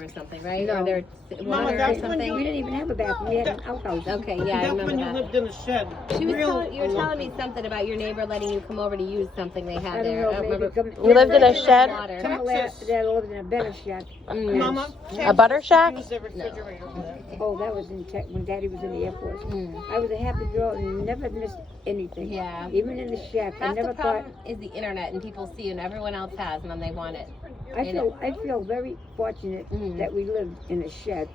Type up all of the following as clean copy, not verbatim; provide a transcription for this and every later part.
or something, right? No. Or there's Mama, water or that's when something. We didn't even have a bathroom. We had an outhouse. Okay, yeah, I That's remember when you that. lived in a shed. She was Real telling, you were alone. telling me something about your neighbor letting you come over to use something they had I don't there. know, I don't maybe remember. come. You lived in a shed? Water. Some of that lived in a better shed. Mama, A butter shack? use the refrigerator for that. Oh, that was in tech when Daddy was in the Air Force. Mm. I was a happy girl and never missed anything. Yeah. Even in the shack, I That's never the thought. problem is the internet and people see and everyone else has and then they want it. I feel very fortunate Mhm. that we lived in a shack,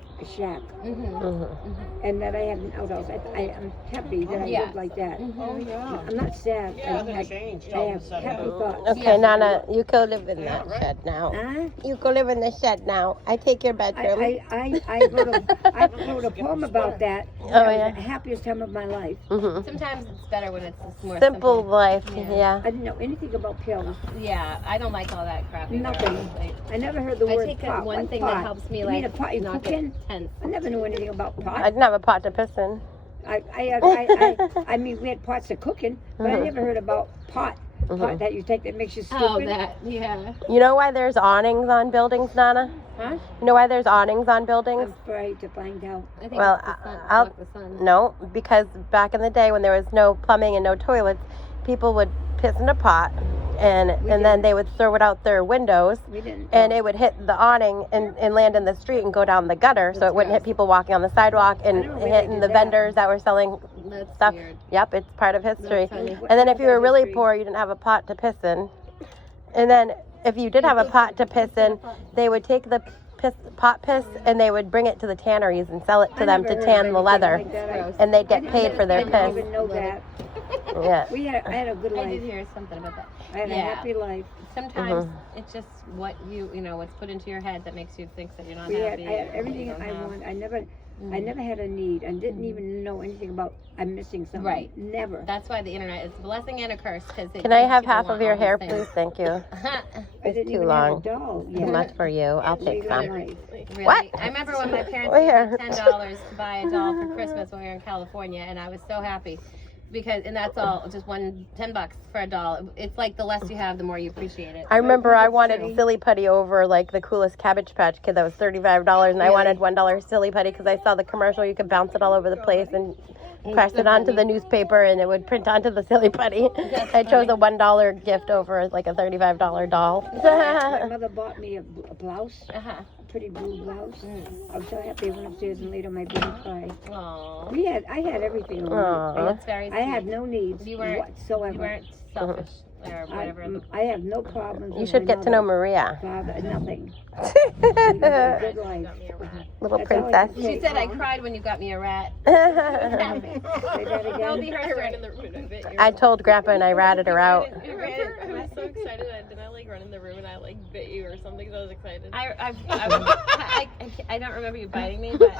Mm-hmm. and that I had an outhouse. I am happy that I Yeah. lived like that. Oh, yeah. I'm not sad. Nothing changed I all of a have sudden. happy thoughts. Okay, Nana, you go live in that right. shed now. Huh? You go live in the shed now. I take your bedroom. I wrote a poem about that. Oh, That was yeah. the happiest time of my life. Mhm. Sometimes it's better when it's just more Simple life, Yeah. yeah. I didn't know anything about pills. Yeah, I don't like all that crap either. Nothing. Like, I never heard the I word take pot. one Like thing pot. that helps me You mean a like pot you not cook get in? tense. I never knew anything about I pot. didn't have a pot to piss in. I mean, we had pots of cooking, but I Mhm. never heard about pot. Mhm. Pot that you take that makes you stupid. Oh, that, yeah. You know why there's awnings on buildings, Nana? Huh? You know why there's awnings on buildings? I'm afraid to find out. I think Well, it's the sun. I'll- block the sun. No, because back in the day when there was no plumbing and no toilets, people would piss in a pot and We then didn't. they would throw it out their windows We didn't. and it would hit the awning and land in the street and go down the gutter so it That's wouldn't hit gross. people walking on the sidewalk and I don't know where they hitting did the that. vendors that were selling That's stuff. weird. Yep, it's part of history. That's funny. And then if you were really History. poor, you didn't have a pot to piss in. And then if you did have a pot to piss in, they would take the pot piss and they would bring it to the tanneries and sell it to I them never to heard tan of the anything leather. like that. Gross. And they'd I get didn't paid even- for their I didn't piss. even know that. Yeah. I had a good I did life. hear something about that. I had a Yeah. happy life. Sometimes it's just what you know, what's put into your head that makes you think that you're not I happy. had or everything you don't I have. wanted. I never had a need. I didn't even know anything about I'm missing something. Right. Never. That's why the internet is a blessing and a curse. Cause it Can I makes have people half want of your all these hair, things. please? Thank you. I didn't too even long. have a doll. Too much for you. I'll take Later in some. life. Really? What? I remember when my parents Where? gave me $10 to buy a doll for Christmas when we were in California, and I was so happy because, and that's all, just $10 for a doll. It's like the less you have, the more you appreciate it. I remember I wanted Silly. Silly Putty over like the coolest Cabbage Patch Kid that was $35, and I Really? wanted $1 Silly Putty because I saw the commercial. You could bounce it all over the place and press it onto the newspaper, and it would print onto the Silly Putty. I chose a $1 gift over like a $35 doll. My mother bought me a blouse, Uh-huh. a pretty blue blouse. I was so happy. I went upstairs and laid on my bed and cried. Aww. I had everything. Aw. That's very sweet. I had no needs You weren't- whatsoever. You weren't selfish or whatever. I have no problems. You with should my get to know mother, Maria. Father, nothing. We had a good life. Little That's all I princess. can She say. said I cried when you got me a rat. Say that That'll be again. her story. in the room and I bit your I told Grandpa and I ratted her out. I remember I was so excited. Didn't I like run in the room and I like bit you or something because I was excited? I don't remember you biting me, but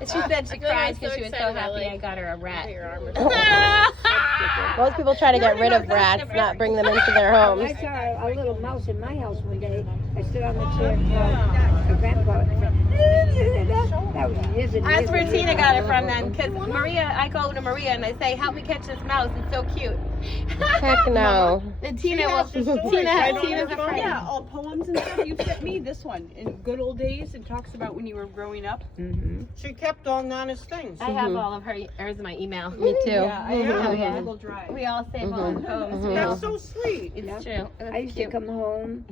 she said she I feel like I cried was because so she was so excited I, happy like, I got her a bit rat. your arm or something. Most people try to get rid of rats, not bring them into their I homes. saw a little mouse in my house one day. I stood on the chair and called a grandpa. That was years and years. That's where and Tina years got it ago. from then, because Maria, I go to Maria and I say, help me catch this mouse, it's so cute. Heck no. And Tina will, has the stories right on Tina's her a phone. friend. Yeah, all poems and stuff. You sent me this one in good old days. It talks about when you were growing up. Mhm. She kept all Nana's things. I have all of hers in my email. Me too. Yeah, I have Oh, it yeah. on Google Drive. We all save all the poems. We all, That's so sweet. it's Yeah. true. I used to come home.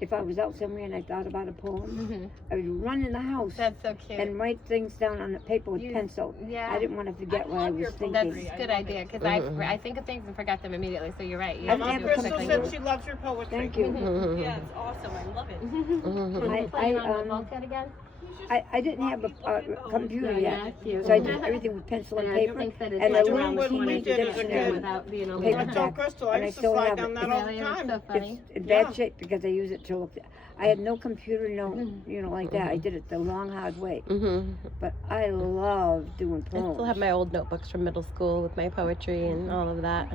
If I was out somewhere and I thought about a poem, I would run in the house That's so cute. and write things down on the paper with You- pencil. yeah. I didn't want to forget what I love was your thinking. That's poetry. a I good love idea, it. because I think of things and forget them immediately, so you're right. You I have to never do Crystal something. said she loves your poetry. Thank you. Yeah, it's awesome. I love it. Playing on the bulkhead again? I didn't have a computer yet, That's you. so I did everything with pencil and I paper. think that it's And like a around little the we teeny did as a dictionary kid. without being able I Paper to. told back. Crystal I And I used to still slide have down it. that all the Really, it's time. so funny. It's in bad Yeah. shape because I use it to look. I had no computer, like that. I did it the long, hard way. Mm-hmm. But I love doing I poems. still have my old notebooks from middle school with my poetry and all of that.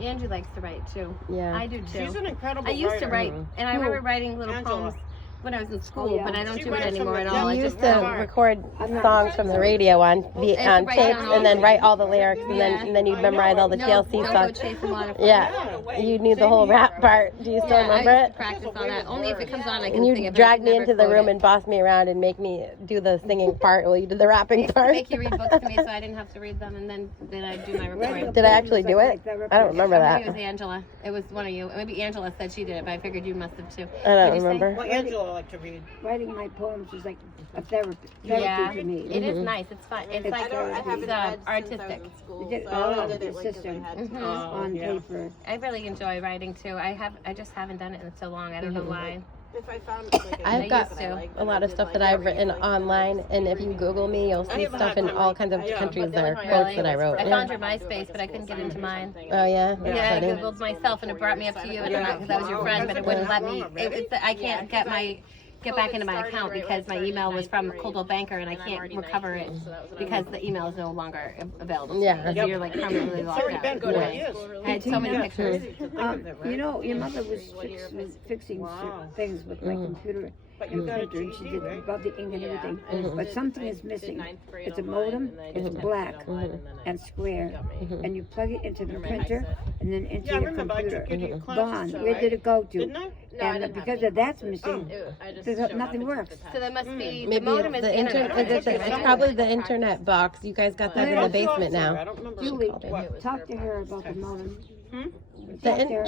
Angie likes to write too. Yeah. I do too. She's an incredible I used to writer. write, and I remember writing little Angela. poems when I was in school, Oh, yeah. but I don't She do it writes anymore them at down. all. I You just used to Smart. record I'm not- songs from the radio on And to on write tapes, down all and then the- write all the lyrics, and Yeah. then you'd I memorize know. all the no, TLC don't go songs. chasing waterfalls. Yeah, you knew the whole rap part. Do you still Yeah, remember I used it? to practice on that. Only if it comes on, I can And sing you it. but dragged I me can into never the room quote and bossed me around and make me do the singing part while you did the I rapping used to part. make you read books to me, so I didn't have to read them, and then I'd do my recording. Did I actually do it? I don't remember I think it that. was Angela. It was one of you. Maybe Angela said she did it, but I figured you must have too. I don't What'd you say? remember. Well, Angela liked to read. Writing my poems is like a therapy Yeah, to me. it is nice. It's fun. It's It's like therapy. artistic. You did So all I of did the system on yeah. paper. I really enjoy writing too. I just haven't done it in so long. I don't know why. If I found like I I've got used to. a lot of stuff that I've written online, and if you Google me, you'll see stuff in all kinds of countries that are quotes that I wrote. I Yeah. found your MySpace, but I couldn't get into mine. Oh yeah, that's Yeah, I funny. googled myself and it brought me up to you, and because I was your friend, but it wouldn't let me. I can't get back into my account because my email was from Coldwell Banker, and I can't recover it because the email is no longer available. Yeah. So you're like permanently It's locked already out. been 40 years. I had so many pictures. You know, your mother was fixing Wow. things with my computer. But you got a printer, and she GD, did right? about the ink and everything. But something is missing. It's a modem, it's black and square, and you plug it into the printer and then into Yeah, I your remember I computer. took you to your Gone. classes. Where did it go to? Didn't I? And because of that's missing, nothing works. So that must be the Maybe modem is the internet. It's probably the internet box. You guys got that in the basement I now. don't remember. Julie, what. talk to her about the modem.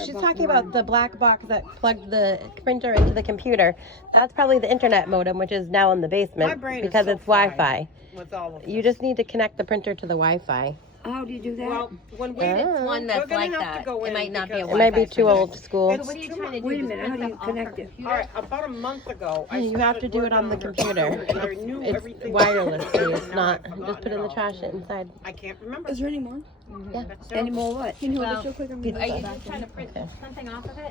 She's talking about the black box that plugged the printer into the computer. That's probably the internet modem, which is now in the My basement brain is because so it's Wi-Fi. With all of You just need to connect the printer to the Wi-Fi. How do you do that? Well, when we If it's one We're that's gonna like have to that, go it in might not be a because- It might be Wi-Fi too printer. old school. It's What are you too trying to do? Wait a Just minute, print how do you stuff off her connect it? computer? All right, about a month ago, I You have to started do it on the working her computer. and I knew It's everything. wirelessly. It's Now not. I've Just forgotten put it in the all. trash inside. I can't remember. Is there any more? Yeah. That's Any it. more what? Can you hold Well, this real quick? Are you just trying to print something off of it?